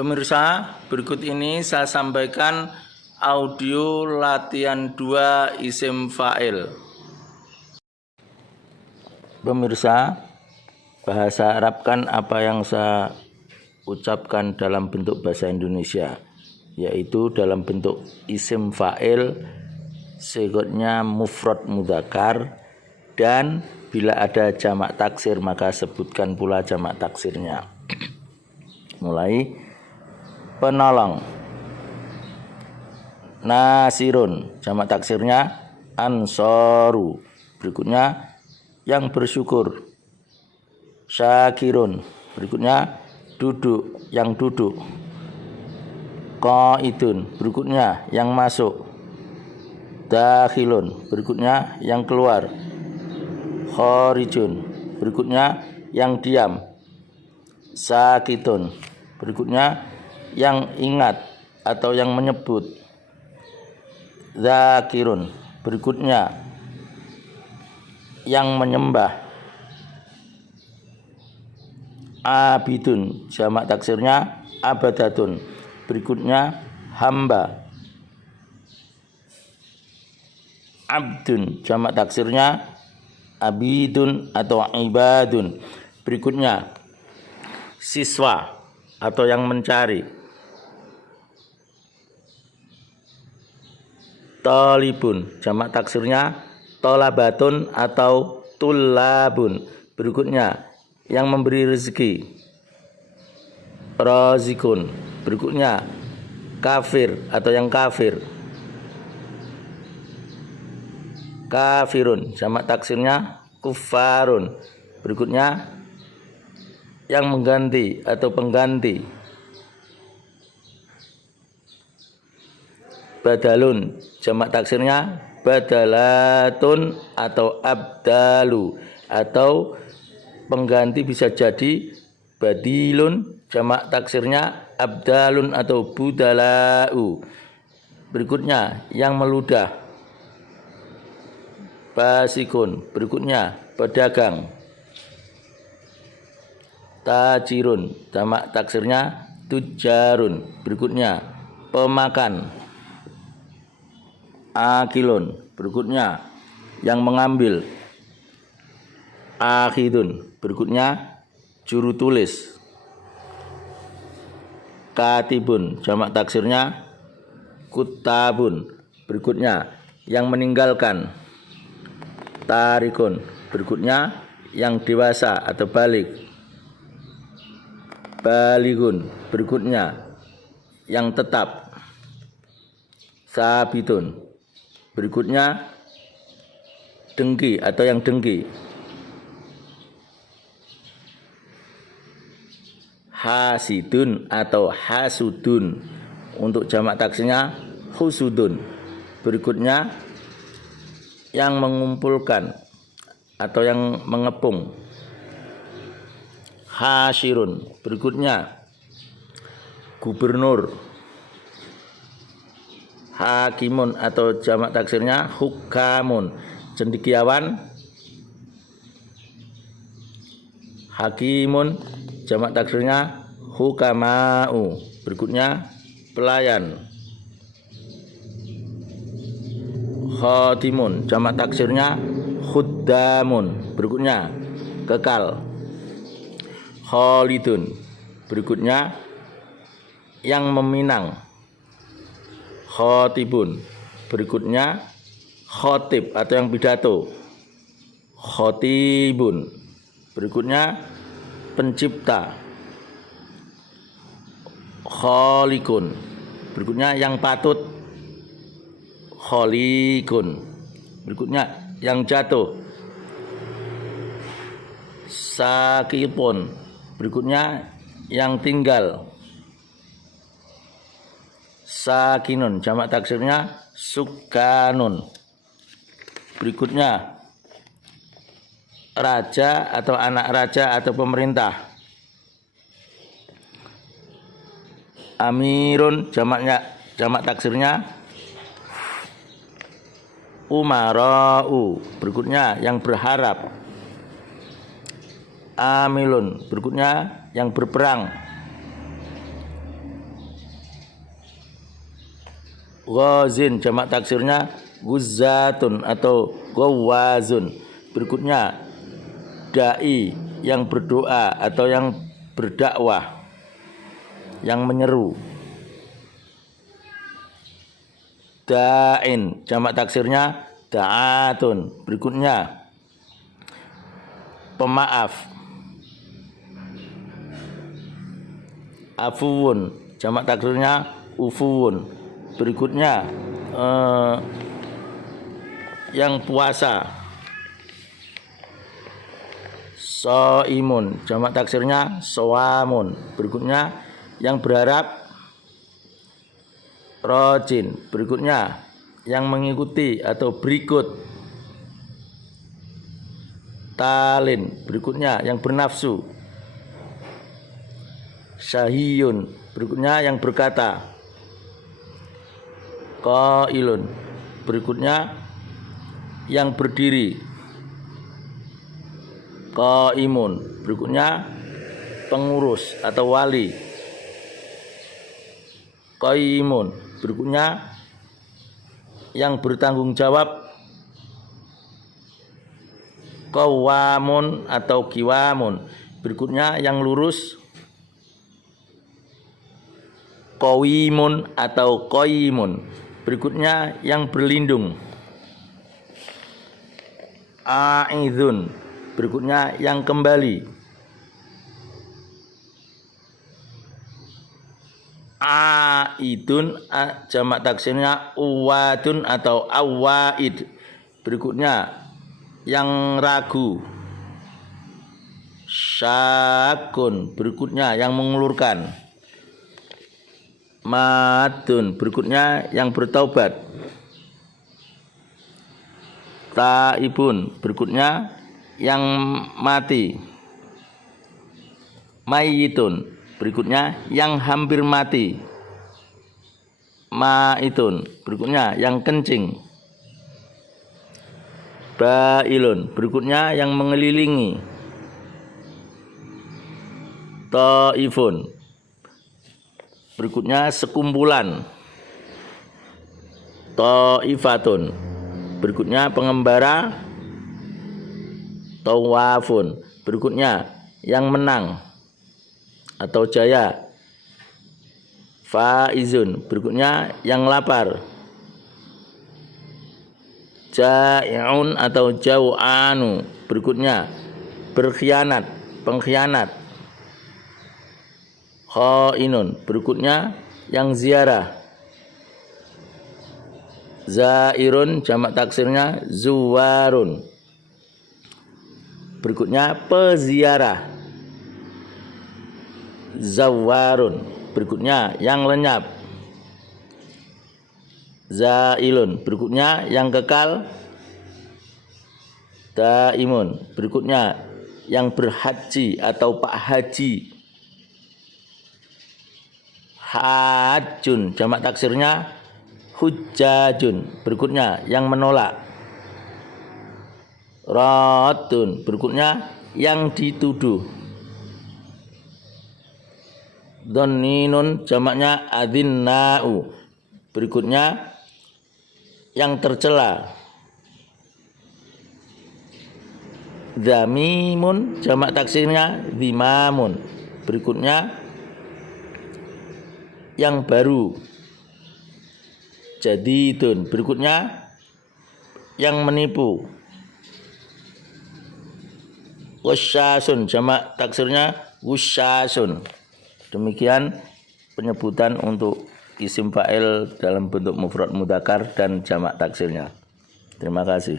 Pemirsa, berikut ini saya sampaikan audio latihan 2 isim fa'il. Pemirsa, bahasa Arab kan apa yang saya ucapkan dalam bentuk bahasa Indonesia, yaitu dalam bentuk isim fa'il, sigotnya mufrad mudzakkar, dan bila ada jamak taksir maka sebutkan pula jamak taksirnya. Mulai penolong, nasirun, jamak taksirnya ansoru. Berikutnya yang bersyukur, syakirun. Berikutnya duduk, yang duduk, qaidun. Berikutnya yang masuk, dakhilun. Berikutnya yang keluar, kharijun. Berikutnya yang diam, sakitun. Berikutnya yang ingat atau yang menyebut, zakirun. Berikutnya yang menyembah, abidun, jamak taksirnya abadatun. Berikutnya hamba, abdun, jamak taksirnya abidun atau ibadun. Berikutnya siswa atau yang mencari, talibun, jamak taksirnya tolabatun atau tulabun. Berikutnya yang memberi rezeki, razikun. Berikutnya kafir atau yang kafir, kafirun, jamak taksirnya kufarun. Berikutnya yang mengganti atau pengganti, badalun, jamak taksirnya badalatun atau abdalu, atau pengganti bisa jadi badilun, jamak taksirnya abdalun atau budalau. Berikutnya yang meludah, basikun. Berikutnya pedagang, tajirun, jamak taksirnya tujarun. Berikutnya pemakan, akilun. Berikutnya yang mengambil, akhidun. Berikutnya juru tulis, katibun, jamak taksirnya kutabun. Berikutnya yang meninggalkan, tarikun. Berikutnya yang dewasa atau balik, baligun. Berikutnya yang tetap, sabitun. Berikutnya dengki atau yang dengki, hasidun atau hasudun. Untuk jamak taksirnya husudun. Berikutnya yang mengumpulkan atau yang mengepung, hasyirun. Berikutnya gubernur, hakimun atau jamak taksirnya hukamun. Cendekiawan, hakimun, jamak taksirnya hukamau. Berikutnya pelayan, khatimun, jamak taksirnya khuddamun. Berikutnya kekal, khalidun. Berikutnya yang meminang, khatibun. Berikutnya khotib atau yang pidato, khotibun. Berikutnya pencipta, kholikun. Berikutnya yang patut, kholikun. Berikutnya yang jatuh, sakipun. Berikutnya yang tinggal, sakinun, jamak taksirnya sukanun. Berikutnya raja atau anak raja atau pemerintah, amirun, jamak taksirnya umara'u. Berikutnya yang berharap, amilun. Berikutnya yang berperang, Ghazin jamak taksirnya guzzatun atau gawazun. Berikutnya dai yang berdoa atau yang berdakwah, yang menyeru. Da'in jamak taksirnya da'atun. Berikutnya pemaaf. Afuwun jamak taksirnya ufuwun. Berikutnya yang puasa. Shaimun jamak taksirnya shawamun. Berikutnya yang berharap. Rajin. Berikutnya yang mengikuti atau berikut. Talin. Berikutnya yang bernafsu. Syahiyun. Berikutnya yang berkata. Qailun. Berikutnya yang berdiri. Qaimun. Berikutnya pengurus atau wali. Qaimun. Berikutnya yang bertanggung jawab. Qawamun atau kiwamun. Berikutnya yang lurus. Qawimun atau qaimun. Berikutnya yang berlindung. A'idun. Berikutnya yang kembali. Aidun jamak taksirnya uwadun atau awaid. Berikutnya yang ragu. Syakun. Berikutnya yang mengulurkan. Madun. Berikutnya yang bertaubat. Taibun. Berikutnya yang mati. Mayyitun. Berikutnya yang hampir mati. Ma'itun. Berikutnya yang kencing. Bailun. Berikutnya yang mengelilingi. Taifun. Berikutnya sekumpulan. Taifatun. Berikutnya pengembara. Tawafun. Berikutnya yang menang atau jaya. Faizun. Berikutnya yang lapar. Jai'un atau jau'anu. Berikutnya berkhianat, pengkhianat. Khainun. Berikutnya yang ziarah. Zairun jamak taksirnya zuwarun. Berikutnya peziarah. Zawarun. Berikutnya yang lenyap. Zailun. Berikutnya yang kekal. Daimun. Berikutnya yang berhaji atau pak haji. Hajun jamak taksirnya hujjajun. Berikutnya yang menolak. Radun. Berikutnya yang dituduh. Dhanninun jamaknya adinna'u. Berikutnya yang tercela. Dzamimun jamak taksirnya dzimamun. Berikutnya yang baru. Jadidun. Berikutnya yang menipu. Wasyasun jamak taksirnya wusyasun. Demikian penyebutan untuk isim fa'il dalam bentuk mufrad mudzakkar dan jamak taksirnya. Terima kasih.